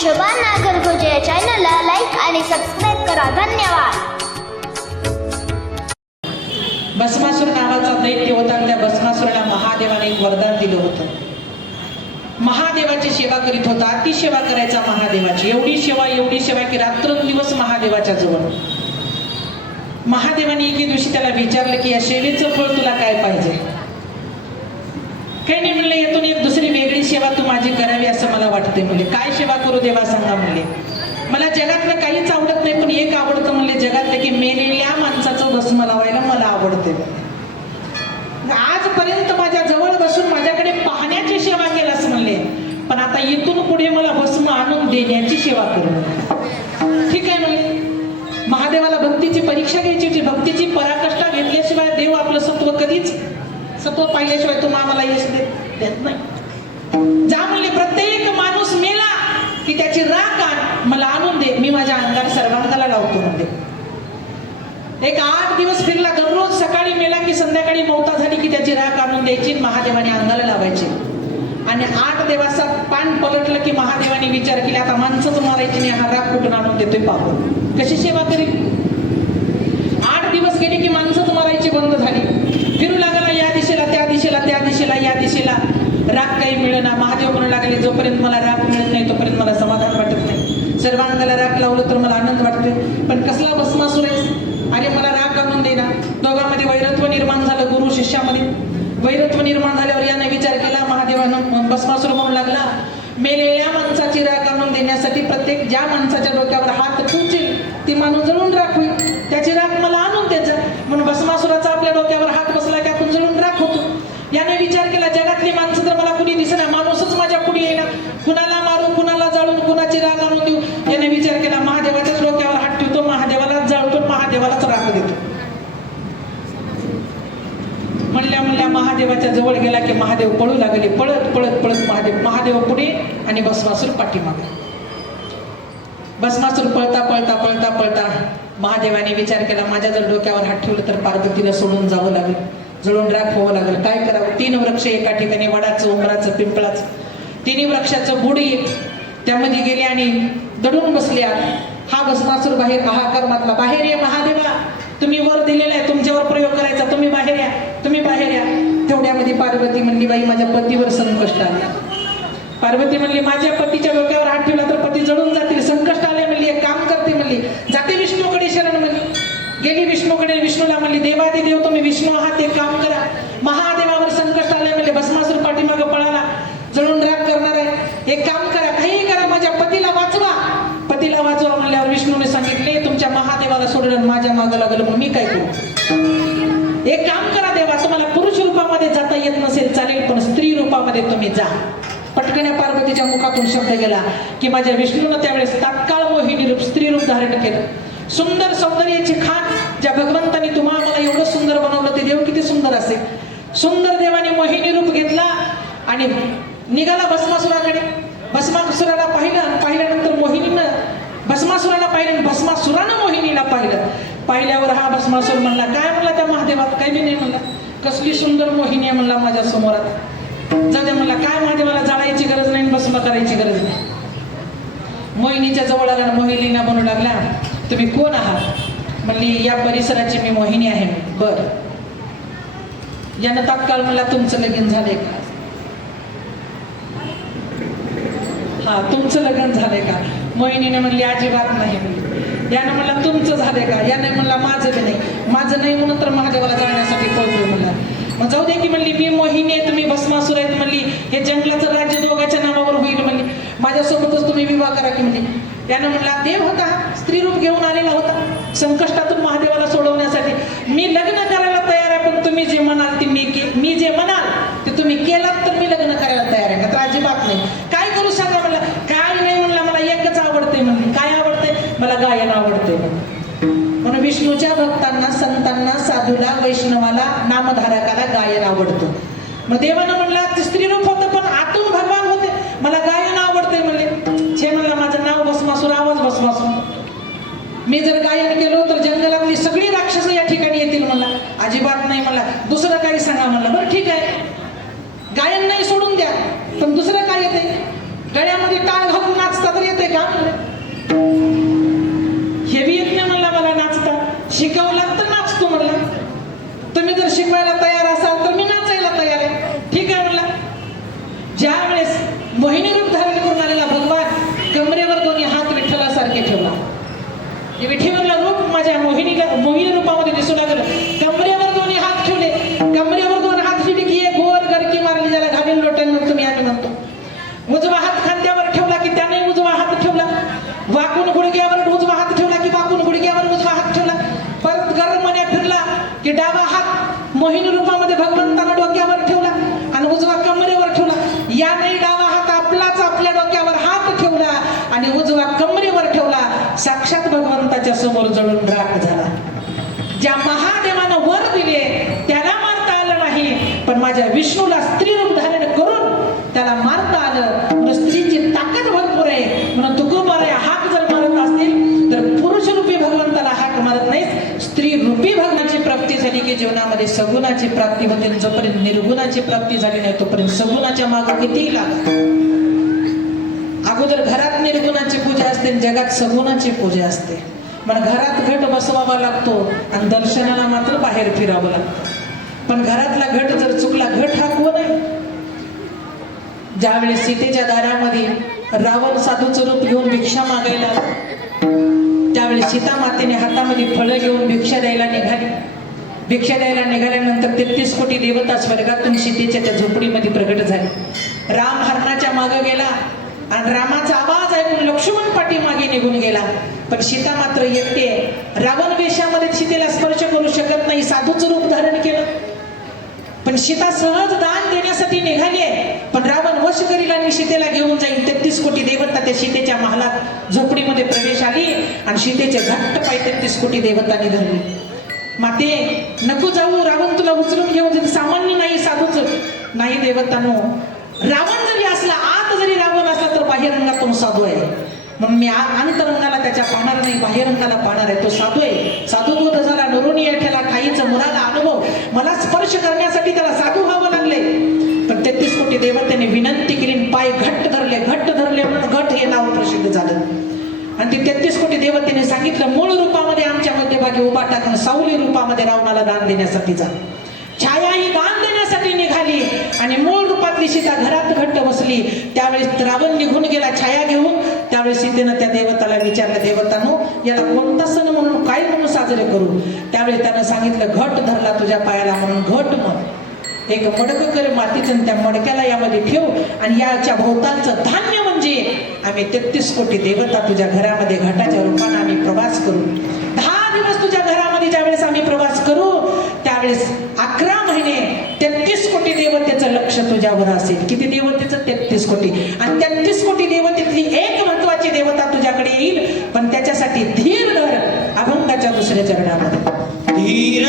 शोभा नागरगोजे या चॅनलला लाईक आणि सबस्क्राईब करा. धन्यवाद. भस्मासुर नावाचा दैत्य होता. त्या भस्मासुराला महादेवाने एक वरदान दिलं होतं. महादेवाची सेवा करीत होता. अति सेवा करायचा महादेवाची. एवढी सेवा की रात्रंदिवस महादेवाच्या जवळ. महादेवाने एके दिवशी त्याला विचारलं की या सेवेचं फळ तुला काय पाहिजे. काही नाही म्हणले, यातून एक दुसरी वेगळी सेवा तू माझी करावी असं मला वाटते. म्हणले काय सेवा करू देवा सांगा. म्हणले मला जगातलं काहीच आवडत नाही, पण एक आवडतं. म्हणले जगातलं की मेलेल्या माणसाचं भस्म लावायला मला आवडते. आजपर्यंत माझ्या जवळ बसून माझ्याकडे पाहण्याची सेवा केलास म्हणले, पण आता इथून पुढे मला भस्म आणून देण्याची सेवा करू. ठीक आहे म्हणले. महादेवाला भक्तीची परीक्षा घ्यायची होती. भक्तीची पराकाष्ठा घेतल्याशिवाय देव आपलं सत्व कधीच सत्व पाहिल्याशिवाय तुम्ही आम्हाला यश देत नाही. जा म्हणले प्रत्येक माणूस मेला की त्याची राख आण मला आणून दे, मी माझ्या अंगाला सर्वांगाला लावतो. म्हणले एक 8 दिवस फिरला. दररोज सकाळी मेला की संध्याकाळी मौता झाली की त्याची राख आणून द्यायची, महादेवाने अंगाला लावायची. आणि 8 दिवसाचा पान पलटलं की महादेवाने विचार केला आता माणसंच मारायची नाही, हा राख कुठून आणून देतोय पाप, कशी सेवा करील. 8 दिवस गेले की माणसंच मारायची बंद झाली. फिरू लागला या दिशेला त्या दिशेला त्या दिशेला या दिशेला. राख काही मिळेना. महादेव म्हणू लागले जोपर्यंत मला राख मिळत नाही तोपर्यंत मला समाधान वाटत नाही. सर्वांगाला राख लावलं तर मला आनंद वाटतोय, पण कसला भस्मासुर आहेस, अरे मला राख आणून देना. दोघांमध्ये वैरत्व निर्माण झालं. गुरु शिष्यामध्ये वैरत्व निर्माण झाल्यावर याने विचार केला. महादेवानं भस्मासुर म्हणू लागला मेलेल्या माणसाची राख आणून देण्यासाठी प्रत्येक ज्या माणसाच्या डोक्यावर हात ठेवतील ती माणूस जळून राख होईल, त्याची राख मला आणून द्यायचं. म्हणून भस्मासुराचा आपल्या डोक्यावर हात बसला की आपण जळून राख होतो. याने विचार केला जगातली माणसं तर मला कुणी दिसेना, माणूसच माझ्या पुढे येईना, कुणाला मारू कुणाला जाळून कुणाची राख आणून देऊ. याने विचार केला महादेवाच्याच डोक्यावर हात ठेवतो, महादेवालाच जाळतो, महादेवालाच राख देतो. म्हणल्या महादेवाच्या जवळ गेला की महादेव पळू लागले. पळत पळत पळत महादेव पुढे आणि भस्मासुर पाठीमागे. भस्मासुर पळता पळता पळता पळता महादेवाने विचार केला माझ्या जर डोक्यावर हात ठेवलं तर पार्वतीला सोडून जावं लागेल, जळून राख व्हावं लागेल. काय करावं. 3 वृक्ष एका ठिकाणी, वडाचं, उमराचं, पिंपळाचं. 3 वृक्षाचं बुडी त्यामध्ये गेले आणि दडून बसले. हा भस्मासुर बाहेर हाहाकार मारला, बाहेर ये महादेवा, तुम्ही वर दिलेला आहे, तुमच्यावर प्रयोग करायचा, तुम्ही बाहेर या, तुम्ही बाहेर या. तेवढ्यामध्ये पार्वती म्हणली बाई माझ्या पतीवर संकष्ट आले. पार्वती म्हणली माझ्या पतीच्या डोक्यावर हात ठेवला तर पती जळून जातील, संकष्ट आले. म्हणली एक काम करते म्हणली, जाते विष्णूकडे शरण. म्हणली गेली विष्णूकडे. विष्णूला म्हणली देवादिदेव तुम्ही विष्णू आहात, एक काम करा, महादेवावर संकष्ट आले. म्हणले भस्मासुर पाठीमागं पळाला, जळून राख करणार आहे, एक काम करा, काही करा, माझ्या पतीला वाचवा. पतीला वाचवा म्हणल्यावर विष्णूने सांगितले तुमच्या महादेवाला सोडलं माझ्या मागं लागलं म्हणून मी काय करू. एक काम करा देवा, तुम्हाला पुरुष रूपामध्ये जाता येत नसेल चालेल, पण स्त्री रूपामध्ये तुम्ही जा. पटकन पार्वतीच्या मुखातून शब्द गेला की माझ्या विष्णूनं त्यावेळेस तात्काळ मोहिनी रूप स्त्री रूप धारण केलं. सुंदर सौंदर्याची खान ज्या भगवंतांनी तुम्हाला मला एवढं सुंदर बनवलं ते देव किती सुंदर असेल. सुंदर देवाने मोहिनी रूप घेतला आणि निघाला भस्मासुराकडे. भस्मासुराला पाहिल्यानंतर मोहिनीनं भस्मासुराला पाहिलं, भस्मासुरानं मोहिनीला पाहिलं. पाहिल्यावर हा भस्मासुर म्हणला काय म्हणला त्या महादेवात, काही बी नाही म्हणला, कसली सुंदर मोहिनी आहे म्हणला माझ्या समोरात. जाऊ म्हणला काय महादेवाला जाळायची गरज नाही, भस्म करायची गरज नाही. मोहिनीच्या जवळ आला. मोहिनीला म्हणू लागला तुम्ही कोण आहात. म्हणली या परिसराची मी मोहिनी आहे. बर. यानं तात्काळ म्हणला तुमचं लगीन झालंय का. हा तुमचं लग्न झालंय का. मोहिनीने म्हणली अजिबात नाही. म्हणली यानं म्हणला तुमचं झालंय का. याने म्हणला माझं बी नाही. माझं नाही म्हणून तर महादेवाला जाण्यासाठी पळतोय. म्हणला मग जाऊ दे की. म्हणली मी मोहिनी आहे तुम्ही भस्मासुर आहेत. म्हणली हे जंगलाचं राज्य दोघांच्या नावावर होईल. म्हणली माझ्यासोबतच तुम्ही विवाह करा की. म्हणली यानं म्हणला देव होता, स्त्री रूप घेऊन आलेला होता संकष्टातून महादेवाला सोडवण्यासाठी. मी लग्न करायला तयार आहे, पण तुम्ही जे म्हणाल ते मी जे म्हणाल ते तुम्ही केलात तर मी लग्न करायला तयार आहे, तर अजिबात नाही. काय करू सांगा. म्हणलं काय नाही. म्हणला मला एकच आवडते. म्हणली काय आवडते. मला गायन आवडते. म्हणून विष्णूच्या भक्तांना, संतांना, साधूला, वैष्णवाला, नामधारकाला गायन आवडतं. मग देवानं म्हणला स्त्री रूप होतं पण आतून भगवान होते, मला गायन आवडते. म्हणले छे म्हणला माझं नाव भस्मासुर, आवाज भस्मासुर. मी जर गायन केलो तर जंगलातली सगळी राक्षस या ठिकाणी येतील. म्हणला अजिबात नाही. मला दुसरं काही सांगा. म्हणलं बरं ठीक आहे, गायन नाही सोडून द्या, पण दुसरं काय येते. गळ्यामध्ये टाळ घालून नाचता तर येते का. ज्या वेळेस मोहिनी रूप धारण करून आलेला भगवान कमरेवर दोन्ही हात विठ्ठलासारखे ठेवला. विठ्ठलाला रूप माझ्या मोहिनी रूपामध्ये दिसू लागलं. कमरेवर दोन्ही हात ठेवले. कमरेवर दोन हात ठेवले की एक गोर गरकी मारली, ज्याला घालील लोट्यांवर तुम्ही आम्ही म्हणतो. उजवा हात खांद्यावर ठेवला की त्याने उजवा हात ठेवला. वाकून गुडघ्यावर उजवा हात ठेवला की वाकून गुडघ्यावर उजवा हात ठेवला. परत गरम मन्या फिरला की डावा हात मोहिनी रूपामध्ये भगवंतानं डोक्यावर ठेवला आणि उजवा कमरेवर ठेवला. याने डावा हात आपलाच आपल्या डोक्यावर हात ठेवला आणि उजवा कमरेवर ठेवला. साक्षात भगवंताच्या समोर जळून राख झाला. ज्या महादेवानं वर दिले त्याला मारता आलं नाही, पण माझ्या विष्णूला स्त्री रूप धारण करून त्याला मारता आलं. म्हणून स्त्रीची ताकद भरपूर आहे. म्हणून तुकोबाराया हाक जर मारत असतील तर पुरुष रूपी भगवंताला हाक मारत नाहीस. स्त्री रूपी भगवानाची प्राप्ती झाली की जीवनामध्ये सगुणाची प्राप्ती होते. जोपर्यंत निर्गुणाची प्राप्ती झाली नाही तोपर्यंत सगुणाच्या मागे कितीही लागा. अगोदर घरात निर्गुणाची पूजा असते, जगात सगुणाची पूजा असते. मग घरात घट बसवावा लागतो आणि दर्शनाला मात्र बाहेर फिरावं लागतं. पण घरातला घट जर चुकला, घट हा कोण आहे? ज्यावेळेस सीतेच्या दारामध्ये रावण साधूचं रूप घेऊन भिक्षा मागायला, त्यावेळेस सीता मातेने हातामध्ये फळं घेऊन भिक्षा द्यायला निघाली. भिक्षा द्यायला निघाल्यानंतर 33 कोटी देवता स्वर्गातून सीतेच्या त्या झोपडीमध्ये प्रगट झाले. राम हरणाच्या मागे गेला आणि रामाचा आवाज ऐकून लक्ष्मण पाठीमागे निघून गेला. पण सीता मात्र एकटे रावण वेशामध्ये सीतेला स्पर्श करू शकत नाही. साधूचं रूप धारण केलं. पण सीता सहज दान देण्यासाठी निघाली आहे, पण रावण वश करील आणि सीतेला घेऊन जाईल. 33 कोटी देवता त्या सीतेच्या महालात झोपडीमध्ये प्रवेश आली आणि सीतेचे घट्ट पाय 33 कोटी देवतांनी धरले. माते नको जाऊ, रावण तुला उचलून घेऊन जाईल. सामान्य नाही, साधूच नाही. देवतांनो, रावण जरी असला, आत जरी रावण असला तर बाह्य रंगात तो साधू आहे. म्हणून मी अंतरंगाला त्याच्या पाहणार नाही, बाह्य रंगाला पाहणार आहे. तो साधू आहे. साधू दूध झाला नरुनी ठेला ठाईचं मुराला अनुभव. मला स्पर्श करण्यासाठी त्याला साधू व्हावं लागले. पण 33 कोटी देवतेने विनंती केली, पाय घट्ट धरले. घट्ट धरले म्हणून घट हे नाव प्रसिद्ध झालं. आणि ते 33 कोटी देवतेने सांगितलं, मूळ रूपामध्ये आमच्या मध्यभागी उभा टाकून सावली रूपामध्ये रावणाला दान देण्यासाठी जा. छाया ही दान देण्यासाठी निघाली आणि मूळ रूपातली सीता घरात घट्ट बसली. त्यावेळेस रावण निघून गेला छाया घेऊन. त्यावेळेस सीतेनं त्या देवताला विचारलं, देवतांनो याला कोणता सण म्हणून काय म्हणून साजरे करू? त्यावेळेस त्यानं सांगितलं, घट धरला तुझ्या पायाला म्हणून घट म्हण. एक मडकं कर मातीचं, त्या मडक्याला यामध्ये ठेव आणि याच्या भोवतालचं धान्य म्हणजे आम्ही 33 कोटी देवता तुझ्या घरामध्ये घटाच्या रूपाने आम्ही प्रवास करू. 10 दिवस तुझ्या घरामध्ये ज्यावेळेस आम्ही प्रवास करू त्यावेळेस 11 महिने 33 कोटी देवतेचं लक्ष तुझ्यावर असेल. किती देवतेचं? 33 कोटी. आणि 33 कोटी देवतेतली एक महत्वाची देवता तुझ्याकडे येईल, पण त्याच्यासाठी धीर धर. अभंगाच्या दुसऱ्या चरणामध्ये धीर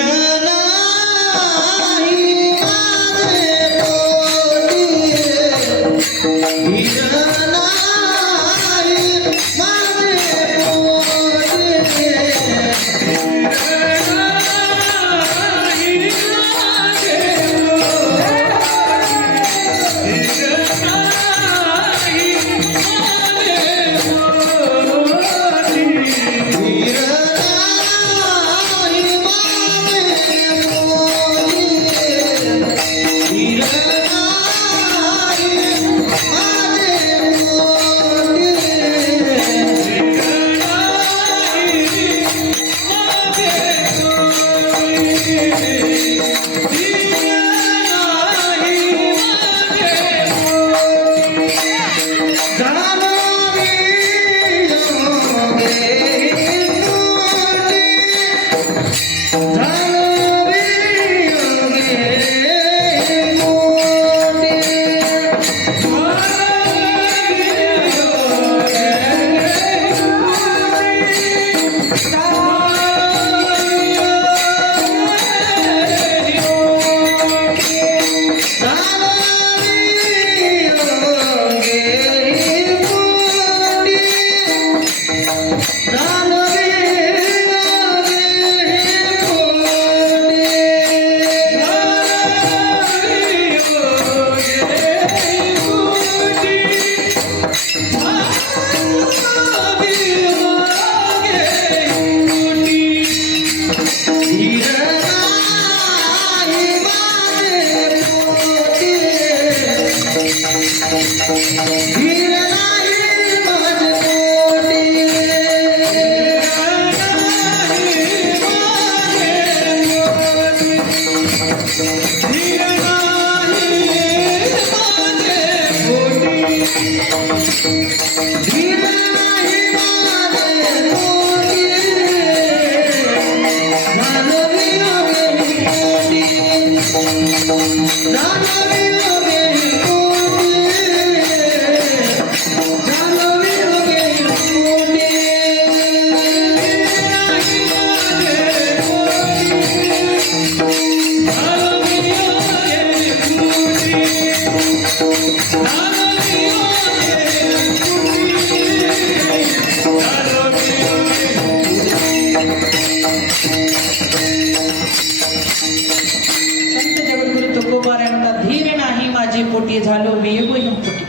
संत जगद्गुरु तुकोबाराय म्हणतात, धीर नाही माझे पोटी झालो मी युगयुग पोटी.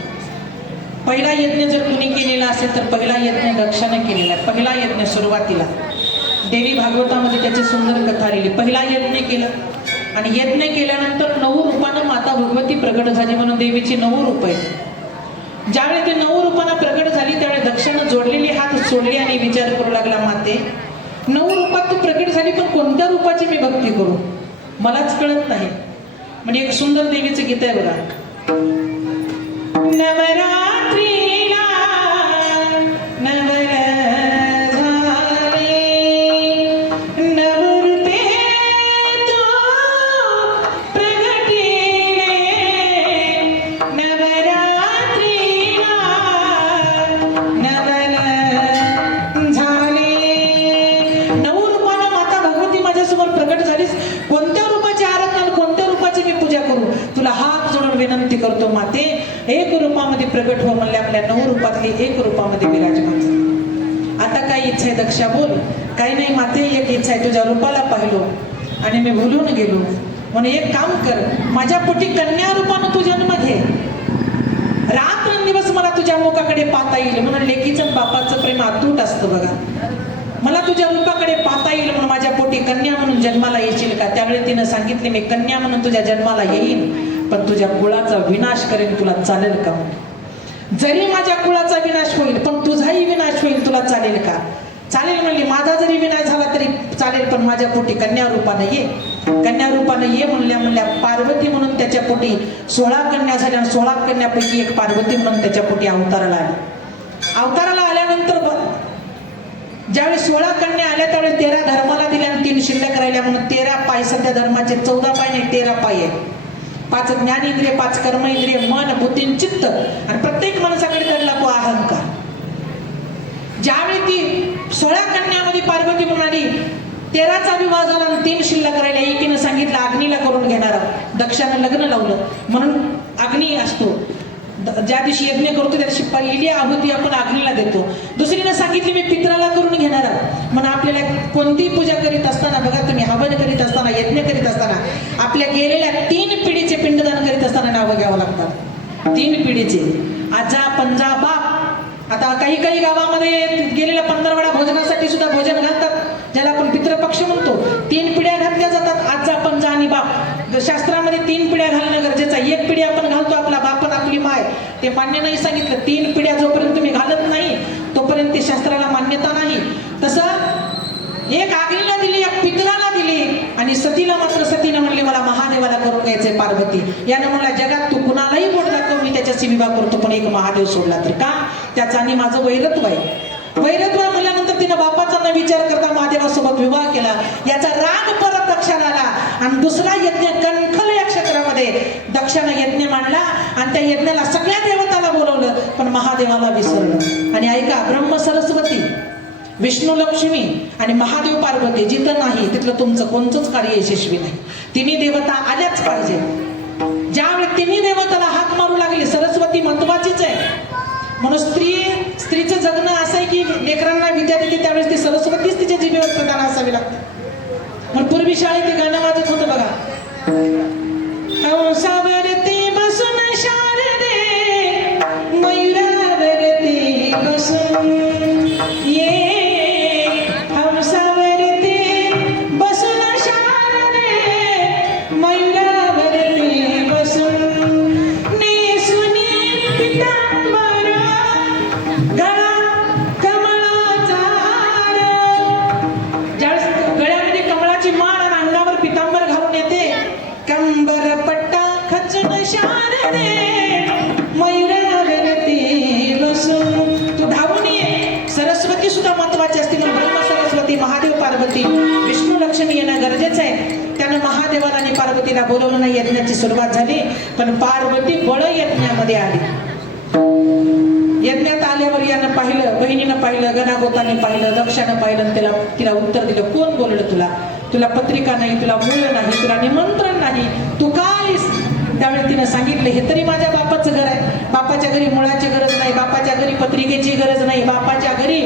पहिला यज्ञ जर कुणी केलेला असेल तर पहिला यज्ञ दक्षाने केलेला आहे. पहिला यज्ञ सुरुवातीला देवी भागवतामध्ये त्याची सुंदर कथा लिहिली. पहिला यज्ञ केलं आणि यज्ञ केल्यानंतर 9 रूपानं माता भगवती प्रगट झाली म्हणून देवीची 9 रूप आहेत. ज्यावेळी ते 9 रूपानं प्रगट झाली त्यावेळी दक्षानं जोडलेली हात सोडली आणि विचार करू लागला, माते 9 रूपात तू प्रगट झाली पण कोणत्या रूपाची मी भक्ती करू मलाच कळत नाही. म्हणजे एक सुंदर देवीचं गीत आहे बघा. नवरात्रीला नवर झाले नवरूपे तू प्रगटिले नवरात्रीला नवर झाले. 9 रूपानं माता भगवती माझ्यासमोर प्रगट झालीस. कोणत्या रूपाची आराधना कोणत्या रूपाची मी पूजा करू तुला हात जोडून विनंती करतो माते, एक रूपामध्ये प्रगट हो म्हणले. आपल्या 9 रूपातली एक रूपामध्ये विराजमान झाली. आता काय इच्छा आहे दक्षा बोल. काही नाही माते, एक इच्छा आहे, तुझ्या रूपाला पाहिलो आणि मी भुलून गेलो म्हणून एक काम कर, माझ्या पोटी कन्या रूपानं तू जन्म घे. रात्रंदिवस मला तुझ्या मुखाकडे पाहता येईल म्हणून लेकीचं बापाचं प्रेम अतूट असतं बघा. मला तुझ्या रूपाकडे पाहता येईल म्हणून माझ्या पोटी कन्या म्हणून जन्माला येशील का. त्यावेळी तिनं सांगितले, मी कन्या म्हणून तुझ्या जन्माला येईन पण तुझ्या कुळाचा विनाश करेन, तुला चालेल का. जरी माझ्या कुळाचा विनाश होईल पण तुझाही विनाश होईल, तुला चालेल का. चालेल म्हणली, माझा जरी विनाश झाला तरी चालेल पण माझ्या पोटी कन्या रूपानं ये. कन्या रूपानं ये म्हणल्या पार्वती म्हणून त्याच्या पोटी 16 कन्या झाल्या आणि 16 कन्यापैकी एक पार्वती म्हणून त्याच्या पोटी अवताराला आली. अवताराला आल्यानंतर ज्यावेळी 16 कन्या आल्या त्यावेळी 13 धर्माला दिल्या आणि 3 शिल्लक राहिल्या म्हणून 13 पाय सध्या धर्माचे 14 पाय नाही 13 पाय आहे. 5 ज्ञानेंद्रिय, 5 कर्मेंद्रिय, मन, बुद्धी, चित्त आणि प्रत्येक माणसाकडे धरला तो अहंकार. ज्यावेळी ती 16 कन्यामध्ये पार्वती म्हणाली 13चा विवाह झाला आणि 3 शिल्लक राहिल्या. एकीनं सांगितलं अग्नीला करून घेणार, दक्षानं लग्न लावलं म्हणून अग्नी असतो. ज्या दिवशी यज्ञ करतो त्या दिवशी पहिली आहुती आपण अग्नीला देतो. दुसरीनं सांगितली मी पित्राला करून घेणार म्हणून आपल्याला कोणतीही पूजा करीत असताना बघा तुम्ही, हवन करीत असताना, यज्ञ करीत असताना आपल्या गेलेल्या 3 पिढीचे पिंडदान करीत असताना नावं घ्यावं लागतात. 3 पिढीचे आजा पंजा बाप. आता काही काही गावामध्ये गेलेल्या 15 वेळा भोजनासाठी सुद्धा भोजन घालतात, ज्याला आपण पितृपक्ष म्हणतो. 3 पिढ्या घातल्या जातात, आजा पंजा आणि बाप. शास्त्रामध्ये 3 पिढ्या घालणं गरजेचं आहे. 1 पिढी आपण घालतो आपला बाप आणि आपली माय, ते मान्य नाही सांगितलं. 3 पिढ्या जोपर्यंत तुम्ही घालत नाही तोपर्यंत ते शास्त्राला मान्यता नाही. तसं एक अग्नीला दिली, एक पितराला दिली आणि सतीला मात्र सतीनं म्हणली मला महादेवाला करून घ्यायचंय पार्वती. यानं म्हणला जगात तू कुणालाही बोट दाखव मी त्याच्याशी विवाह करतो पण एक महादेव सोडला तर का. त्याचा आणि माझं वैरत्व आहे. वैरत्व म्हणल्यानंतर तिनं बापाचा न विचार करता महादेवासोबत विवाह केला. याचा राग परत दक्षाला आला आणि दुसरा यज्ञ कणखल या क्षेत्रामध्ये दक्षानं यज्ञ मांडला आणि त्या यज्ञाला सगळ्या देवताला बोलवलं पण महादेवाला विसरलं. आणि ऐका, ब्रह्म सरस्वती, विष्णू लक्ष्मी आणि महादेव पार्वती जिथं नाही तिथलं तुमचं कोणतंच कार्य यशस्वी नाही. तिन्ही देवता आल्याच पाहिजे. ज्यावेळी तिन्ही देवताला हाक मारू लागली, सरस्वती महत्वाचीच आहे म्हणून स्त्रीचं जगणं असं आहे की लेकरांना विद्या देते त्यावेळेस ती सरस्वतीच तिच्या जिभेवर प्रधान असावी लागते. मग पूर्वी शाळेत ते गाणं वाजत होतं बघा, हंसावरती बसून शारदे मयुरावरती बसून ये, हंसावरती बसून शारदे मयुरावरती बसून नेसून पितांबर गळा कमळाचा हार. ज्यावेळेस गळ्यामध्ये कमळाची माळ आणि अंगावर पितांबर घालून येते, कंबर पट्टा खचून शारदे मयूरावरती बसून. तू धावून ये. सरस्वती सुद्धा महत्वाची असते, पण ब्रह्म सरस्वती, महादेव पार्वती, विष्णू लक्ष्मी येणं गरजेचं आहे. त्यानं महादेवाला आणि पार्वतीला बोलवलं नाही. यज्ञाची सुरुवात झाली, पण पार्वती बळ यज्ञामध्ये आली. यज्ञात आल्यावर यानं पाहिलं, बहिणीनं पाहिलं, गणागोताने पाहिलं, दक्षानं पाहिलं, तिला उत्तर दिलं, कोण बोललं तुला? तुला पत्रिका नाही, तुला मूळ नाही, तुला निमंत्रण नाही, तू काय? त्यावेळी तिनं सांगितलं, हे तरी माझ्या बापाचं घर आहे. बापाच्या घरी मुळाची गरज नाही, बापाच्या घरी पत्रिकेची गरज नाही, बापाच्या घरी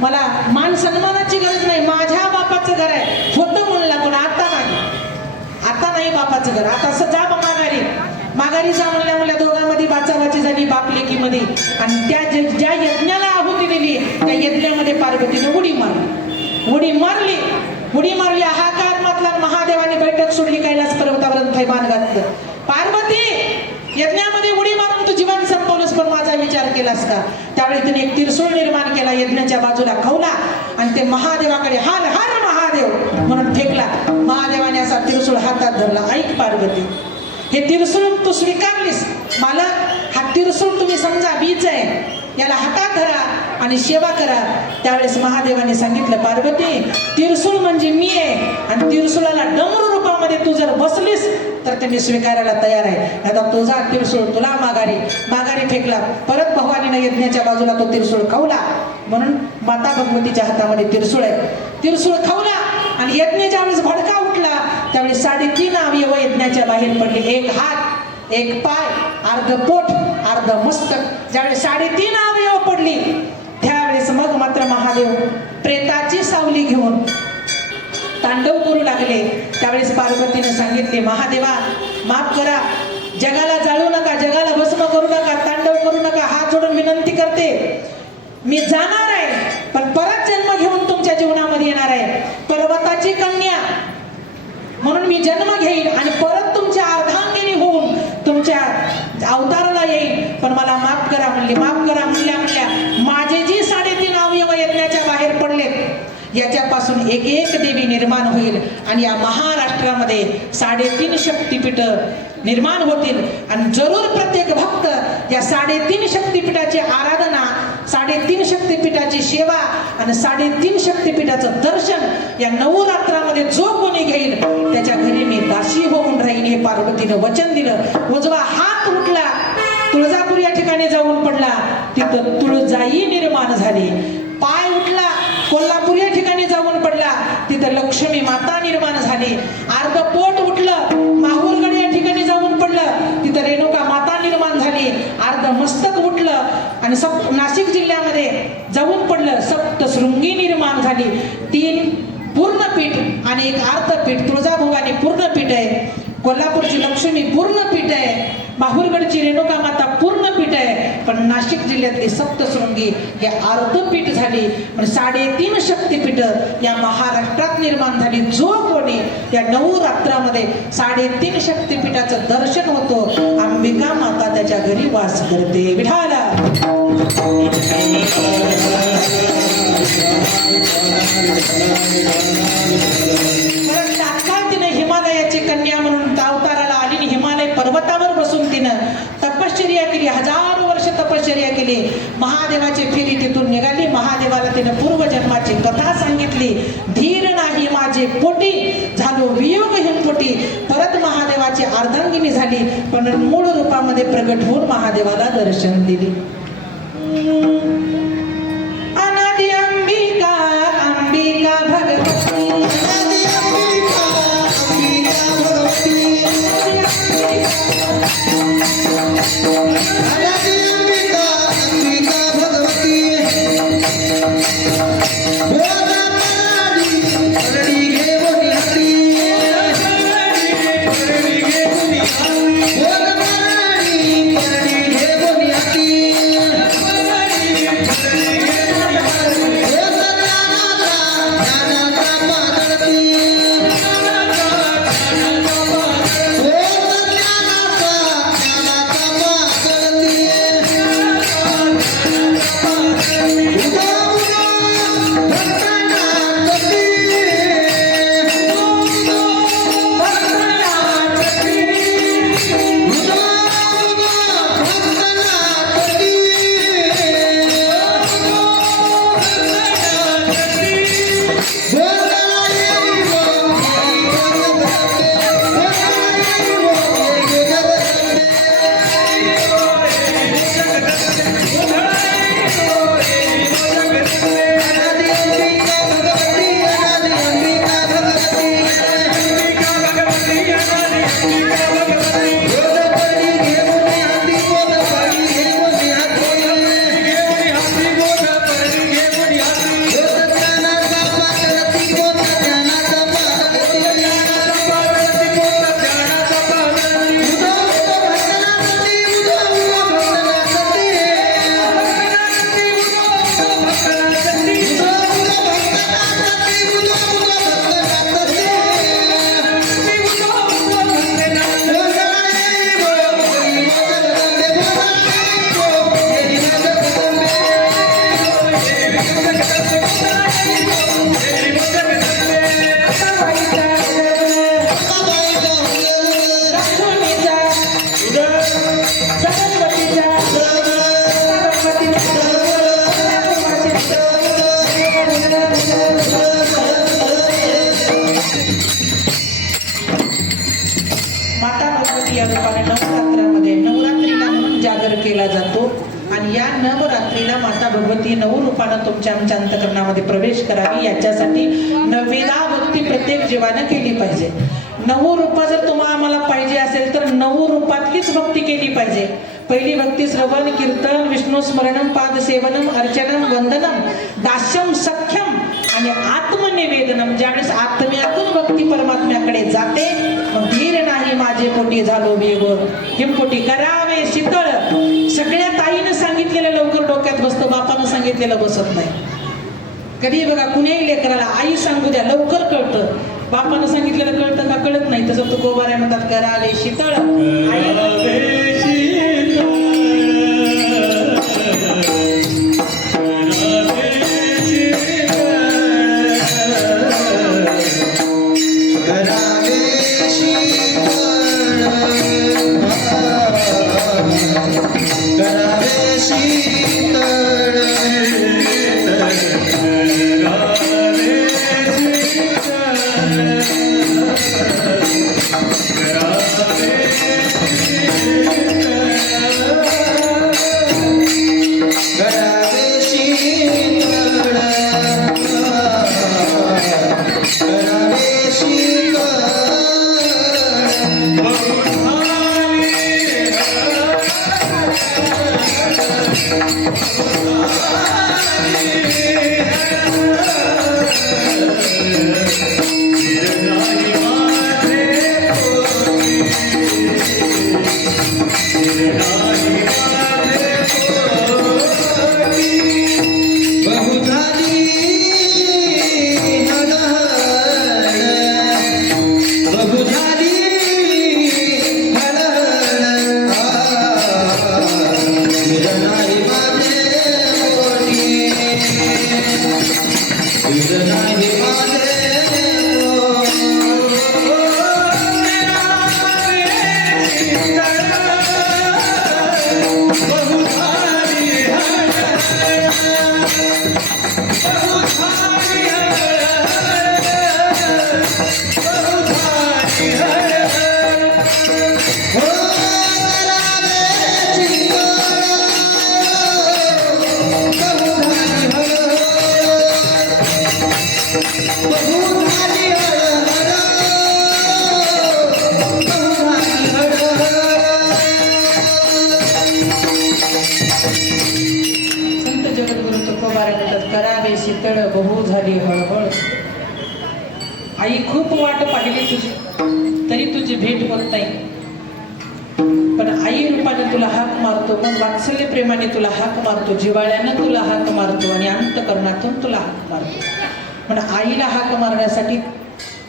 मला मान सन्मानाची गरज नाही. माझ्या बापाचं घर आहे. होतं म्हणला, पण आता नाही. आता नाही बापाचं घर. आता असं जा माघारी. माघारी जा म्हणल्या दोघांमध्ये बाचाबाची झाली बाप लेकीमध्ये. आणि त्या ज्या यज्ञाला आहुती दिली त्या यज्ञामध्ये पार्वतीने उडी मारली. उडी मारली हाहाकार मातला. महादेवाने बैठक सोडली, कैलास पर्वतावर थैमान घातलं. पार्वती, यज्ञामध्ये उडी मारून तू जीवन संपवलंस, पण माझा विचार केलास का? त्यावेळी तिने एक त्रिशूळ निर्माण केला, यज्ञाच्या बाजूला खवला आणि ते महादेवाकडे हर हर महादेव म्हणून फेकला. महादेवाने असा त्रिशूळ हातात धरला. ऐक पार्वती, हे त्रिशूळ तू स्वीकारलीस. मला हा त्रिशूळ तुम्ही समजा बीज आहे, याला हातात धरा आणि सेवा करा. त्यावेळेस महादेवाने सांगितलं, पार्वती, त्रिशूळ म्हणजे मी आहे आणि त्रिशूळाला डमरू रूपामध्ये तू जर बसलीस तर ते मी स्वीकारायला तयार आहे. आता तुझा त्रिशूळ तुला माघारी फेकला. परत भगवानीने यज्ञाच्या बाजूला तो त्रिशूळ खवला. म्हणून माता भगवतीच्या हातामध्ये त्रिशूळ आहे. त्रिशूळ खवला आणि यज्ञ ज्यावेळेस भडका उठला त्यावेळी 3.5 अवयव यज्ञाच्या बाहेर पडले. एक हात, एक पाय, अर्ध पोट, अर्ध मस्तक. ज्यावेळेस 3.5 अवयव पडली त्यावेळेस मग मात्र महादेव प्रेताची सावली घेऊन तांडव करू लागले. त्यावेळेस पार्वतीने सांगितले, महादेवा माफ करा, जगाला जाळू नका, जगाला भस्म करू नका, तांडव करू नका. हात जोडून विनंती करते, मी जाणार आहे पण परत जन्म घेऊन तुमच्या जीवनामध्ये येणार आहे. पर्वताची कन्या म्हणून मी जन्म घेईल आणि परत तुमच्या अर्धांगिनी होऊन तुमच्या अवताराला येईल, पण मला माफ करा म्हणली. माफ करा म्हणल्या माझे जी 3.5 अवयव यज्ञाच्या बाहेर पडलेत याच्यापासून एक देवी निर्माण होईल आणि या महाराष्ट्रामध्ये 3.5 शक्तिपीठ निर्माण होतील. आणि जरूर प्रत्येक भक्त या 3.5 शक्तिपीठाची आराधना, 3.5 शक्तिपीठाची सेवा आणि 3.5 शक्तिपीठाचं दर्शन या नवरात्रामध्ये जो कोणी घेईल त्याच्या घरी मी दासी होऊन राहील, हे पार्वतीनं वचन दिलं. उजवा हात उठला, तुळजापूर या ठिकाणी जाऊन पडला, तिथं तुळजाई निर्माण झाली. पाय उठला, कोल्हापूर या ठिकाणी जाऊन पडला, तिथं लक्ष्मी माता निर्माण झाली. अर्ध पोट उठलं, माहूरगड या ठिकाणी जाऊन पडलं, तिथं रेणुका माता निर्माण झाली. अर्ध मस्तक उठलं आणि नाशिक जिल्ह्यामध्ये जाऊन पडलं, सप्तशृंगी निर्माण झाली. 3 पूर्णपीठ आणि 1 अर्धपीठ. तुळजाभवानी पूर्णपीठ आहे, कोल्हापूरची लक्ष्मी पूर्णपीठ आहे, माहूरगडची रेणुका माता पूर्णपीठ आहे, पण नाशिक जिल्ह्यातली सप्तशृंगी हे अर्धपीठ झाली. पण 3.5 शक्तिपीठ या महाराष्ट्रात निर्माण झाली. जो कोणी या नवरात्रामध्ये 3.5 शक्तिपीठाचं दर्शन होतो, अंबिका माता त्याच्या घरी वास करते. विठाला तात्काळ तिने हिमालयाची कन्या म्हणून अवताराला आली आणि हिमालय पर्वतावर बसून तिनं तपश्चर्या केली. 1000 वर्ष तपश्चर्या केली. महादेवाची फेरी तिथून निघाली. महादेवाला तिनं पूर्वजन्माची कथा सांगितली. धीर नाही माझे पोटी, झालो वियोग हिमपोटी. परत महादेवाची अर्धांगिनी झाली, पण मूळ रूपामध्ये प्रगट होऊन महादेवाला दर्शन दिली. अनादि अंबिका अंबिका भगवती, अनादि अंबिका अंबिका भगवती, अनादि अंबिका अंबिका भगवती. परडी घेऊन हाती, परडी घेऊन हाती, परडी घेऊन हाती. नवरात्रामध्ये नवरात्रीला म्हणून जागर केला जातो आणि या नवरात्रीला माता भगवती नवरूपानं तुमच्या आमच्या अंतकरणामध्ये प्रवेश करावी याच्यासाठी नवेदा भक्ती प्रत्येक जीवानं केली पाहिजे. नवरूपा जर तुम्हाला आम्हाला पाहिजे असेल तर नवरूपातलीच भक्ती केली पाहिजे. पहिली भक्ती श्रवण कीर्तन विष्णू स्मरणम पादसेवनम अर्चनम वंदनम दास्यम सख्यम आणि आत्मनिवेदनम. ज्यावेळेस आत्म्यातून भक्ती परमात्म्याकडे जाते मग धीर नाही माझे पोटी झालो वेगोर हिमपोटी करावे शीतळ. सगळ्या ताईनं सांगितलेलं लवकर डोक्यात बसतं, बापानं सांगितलेलं बसत नाही. कधी बघा कुणीही लेकराला आई सांगू द्या लवकर कळतं, बापानं सांगितलेलं कळतं का कळत नाही. तसं तो गोबाऱ्या म्हणतात करावे शीतळ आई करावे शीतळ बहु झाली हळहळ. आई खूप वाट पाहिली तुझी तरी तुझी भेट होत नाही. पण आई रूपाने तुला हाक मारतो, मग वात्सल्य प्रेमाने तुला हाक मारतो, जिव्हाळ्यानं तुला हाक मारतो आणि अंतकरणातून तुला हाक मारतो. पण आईला हाक मारण्यासाठी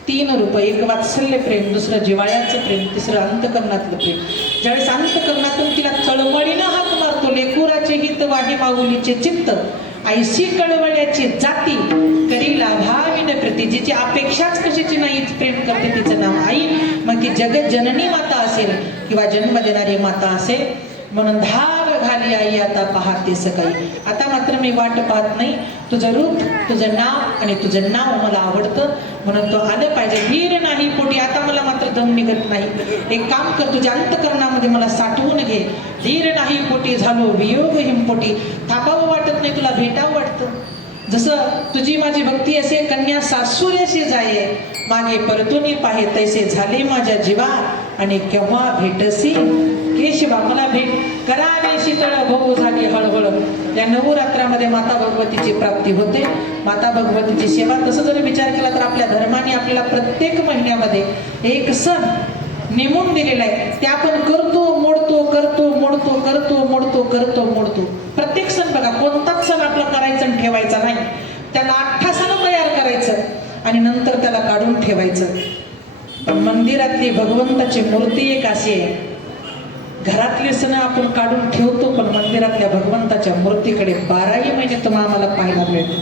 3 रूप, एक वात्सल्य प्रेम, दुसरं जिव्हाळ्याचं प्रेम, तिसरं अंतकरणातलं प्रेम. ज्यावेळेस अंतकरणातून तिला तळमळीनं हाक मारतो, लेकुराचे हित वाही माऊलीचे चित्त ऐशी कळवळ्याची जाती करी लाभाविन प्रती. जिची अपेक्षाच कशाची नाही प्रेम करते तिचं नाव आई. मग ती जगत जननी माता असेल किंवा जन्म देणारी माता असेल. म्हणून धाव घाली आई आता पाहते सकाळी. आता मात्र मी वाट पाहत नाही, तुझं रूप तुझं नाव आणि तुझं नाव मला आवडतं म्हणून तो आलं पाहिजे. धीर नाही पोटी आता मला मात्र दम निघत नाही. एक काम कर, तुझ्या अंतकरणामध्ये मला साठवून घे. धीर नाही पोटी झालो वियोग हिमपोटी. थांबावं वाटत नाही, तुला भेटावं वाटतं. जसं तुझी माझी भक्ती असे कन्या सासूयाशी जाये मागे परतून पाहे तैसे झाले माझ्या जीवा आणि केव्हा भेटसी केशवा. मला भेट करावे शीतळ भाऊ झाली हळहळ. या नवरात्रामध्ये माता भगवतीची प्राप्ती होते, माता भगवतीची सेवा. तसं जर विचार केला तर आपल्या धर्माने आपल्याला प्रत्येक महिन्यामध्ये एक सण नेमून दिलेला आहे. ते आपण करतो मोडतो करतो मोडतो करतो मोडतो करतो मोडतो. प्रत्येक सण बघा, कोणताच सण आपला करायचा आणि ठेवायचा नाही. त्याला 8 सण तयार करायचं आणि नंतर त्याला काढून ठेवायचं. पण मंदिरातली भगवंताची मूर्ती एक अशी आहे, घरातले सण आपण काढून ठेवतो पण मंदिरातल्या भगवंताच्या मूर्तीकडे 12ही महिने तुम्हाला आम्हाला पाहायला मिळतो.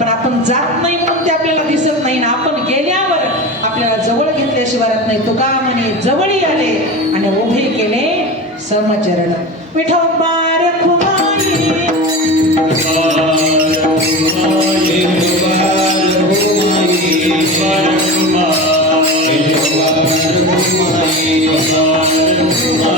पण आपण जात नाही म्हणून ते आपल्याला दिसत नाही ना. आपण गेल्यावर आपल्याला जवळ घेतल्याशिवाय राहत नाही. तुका म्हणे जवळी आले आणि उभे केले समचरण. विठोबा रखुमाई Bye.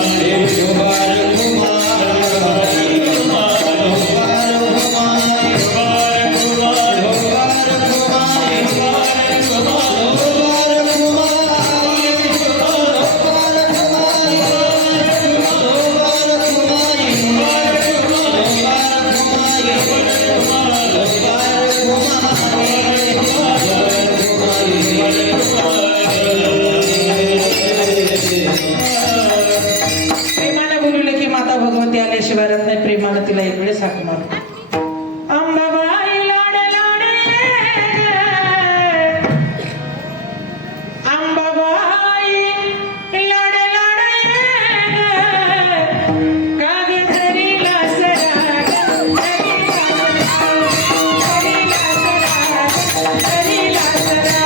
प्रेमानं तिला एक वेळेस हाक मारतो. अंबाबाई लाडे लाडे अंबाबाई लाडे लाडे काग धरीला सरा धरीला सरा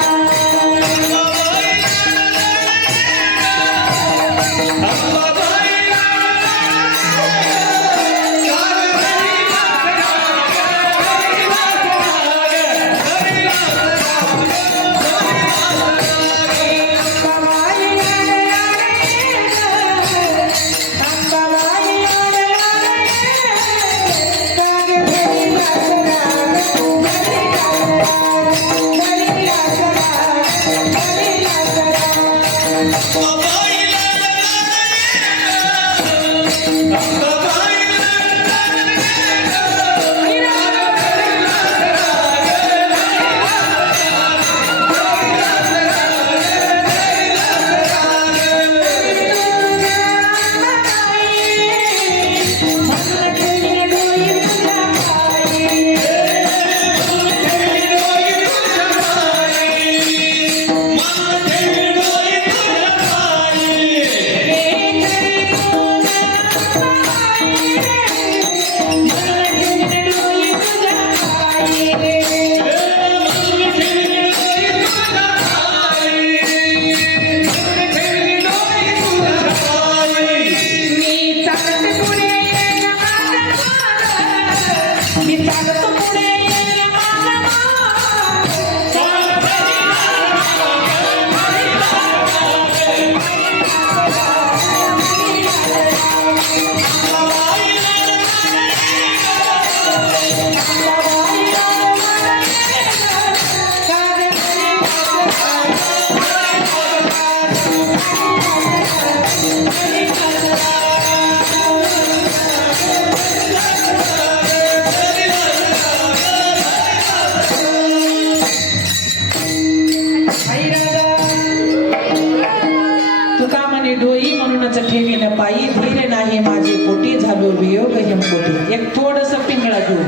डोई म्हणूनच ठेवीन पायी धीर नाही माझे पोटी झालो वियोग हिमपोटी. एक थोडस पिंगळा घेऊ.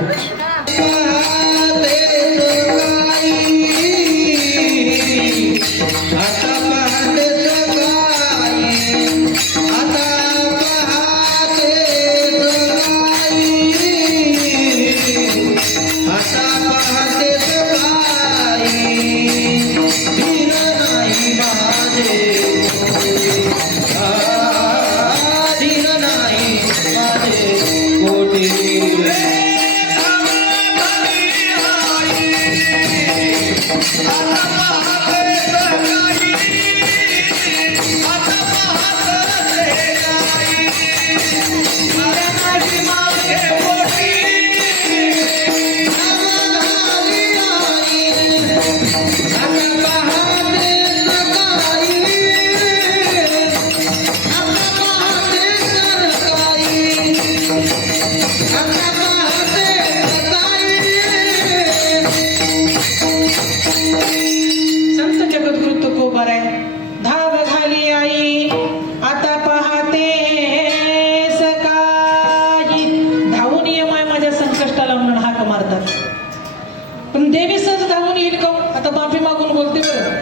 पण देवी सहज धावून येईल का? आता माफी मागून बोलते बरं.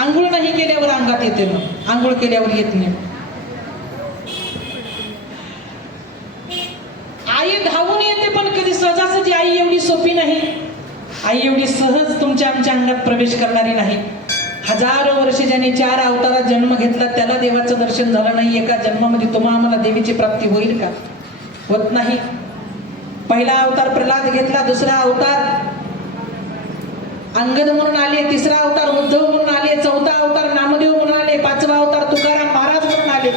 आंघोळ नाही केल्यावर अंगात येते ना, आंघोळ केल्यावर येत नाही. आई धावून येते पण कधी सहजासहजी आई एवढी सोपी नाही. आई एवढी सहज तुमच्या आमच्या अंगात प्रवेश करणारी नाही. हजारो वर्ष ज्याने 4 अवतारात जन्म घेतला त्याला देवाचं दर्शन झालं नाही. एका जन्मामध्ये तुम्हा आम्हाला देवीची प्राप्ती होईल का? होत नाही. पहिला अवतार प्रल्हाद घेतला, दुसरा अवतार अंगद म्हणून आले, तिसरा अवतार उद्धव म्हणून आले, चौथा अवतार नामदेव म्हणून आले, 5वा अवतार तुकाराम महाराज म्हणून आले.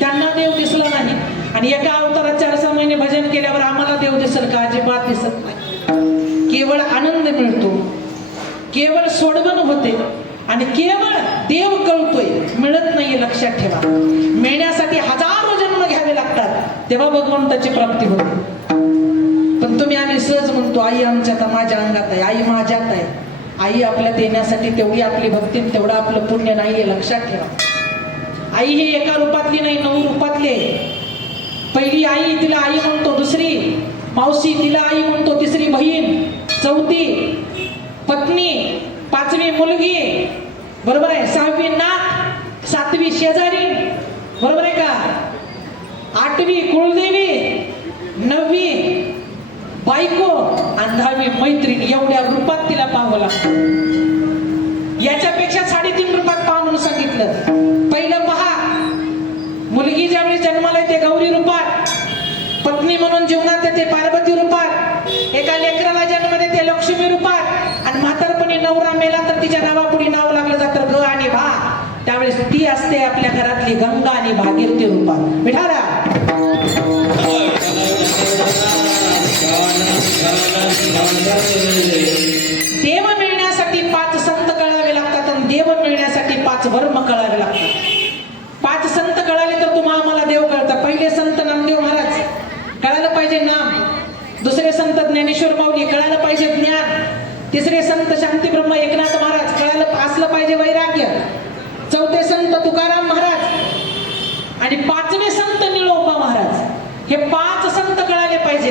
त्यांना देव दिसला नाही. आणि एका अवतारात 4-6 महिने भजन केल्यावर आम्हाला देव दिसल का? अजिबात दिसत नाही. केवळ आनंद मिळतो, केवळ सोडवण होते आणि केवळ देव कळतोय, मिळत नाही. लक्षात ठेवा, मिळण्यासाठी हजारो जन्म घ्यावे लागतात तेव्हा भगवंताची प्राप्ती होते. पण तुम्ही आम्ही सहज म्हणतो आई आमच्यात माझ्या अंगात आहे, आई माझ्यात आहे. आई आपल्यात येण्यासाठी तेवढी आपली भक्ती, तेवढं आपलं पुण्य नाहीये. लक्षात ठेवा, आई ही एका रूपातली नाही, 9 रूपातली आहे. पहिली आई, तिला आई म्हणतो. दुसरी मावशी, तिला आई म्हणतो. तिसरी बहीण, चौथी पत्नी, पाचवी मुलगी, बरोबर आहे. सहावी नात, सातवी शेजारी, बरोबर आहे का. आठवी कुळदेवी, नववी बायको आणि 10वी मैत्रीण. एवढ्या रूपात तिला पाहावं लागतं. याच्यापेक्षा 3.5 रूपात पहा म्हणून सांगितलं. पहिलं पहा, मुलगी ज्यावेळी जन्माला येते गौरी रूपात, पत्नी म्हणून जीवनात येते पार्वती रूपात, एका लेकराला जन्म देते लक्ष्मी रूपात, आणि म्हातारपणी नवरा मेला तर तिच्या नावापुढे नाव लागलं जातं ग आणि भा. त्यावेळेस ती असते आपल्या घरातली गंगा आणि भागीरथी रूपात. विठाला देव मिळण्यासाठी 5 संत कळावे लागतात आणि देव मिळण्यासाठी 5 वर्म कळावे लागतात. 5 संत कळाले तर तुम्हाला आम्हाला देव कळतात. पहिले संत नामदेव महाराज, कळालं पाहिजे नाम. दुसरे संत ज्ञानेश्वर माऊली, कळालं पाहिजे ज्ञान. तिसरे संत शांतीब्रह्म एकनाथ महाराज, कळालं असलं पाहिजे वैराग्य. चौथे संत तुकाराम महाराज आणि 5वे संत निळोबा महाराज. हे 5 संत कळाले पाहिजे.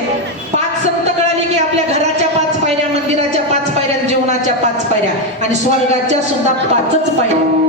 5 संत कळाले की आपल्या घराच्या 5 पायऱ्या, मंदिराच्या 5 पायऱ्या, जीवनाच्या 5 पायऱ्या आणि स्वर्गाच्या सुद्धा 5च पायऱ्या.